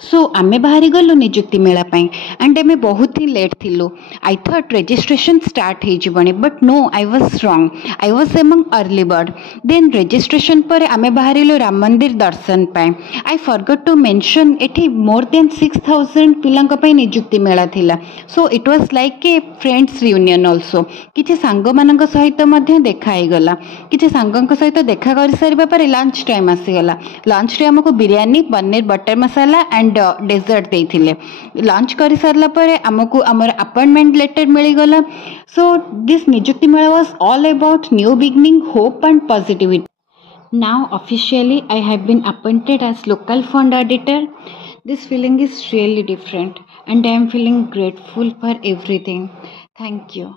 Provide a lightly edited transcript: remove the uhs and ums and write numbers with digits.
सो आमे बाहरी गलु निजुक्ति मेला पाई एंड आमे बहुत ही late थिलु। I thought registration start hey जिवणी but no I was wrong. I was among early bird. Then registration पर आमे बाहरिलु राम मंदिर दर्शन पाए। आई फॉरगॉट टू मेंशन एठी मोर देन 6000 पिलांक पई निजुक्ति मेला थिला। So it was like a friends reunion also. किछि सांग मानक सहित मध्ये देखा हे गला। किछि सांगक सहित देखा कर सारिबा पर लंच टाइम आसी गला। लंच रे हमको biryani paneer butter masala and desert देइथिले। Lunch कर सारला पर हमको हमर अपॉइंटमेंट लेटर मिली गला। So this निजुक्ति Mela was all about new beginning hope and positivity. Now officially I have been appointed as local fund auditor. This feeling is really different and I am feeling grateful for everything. Thank you.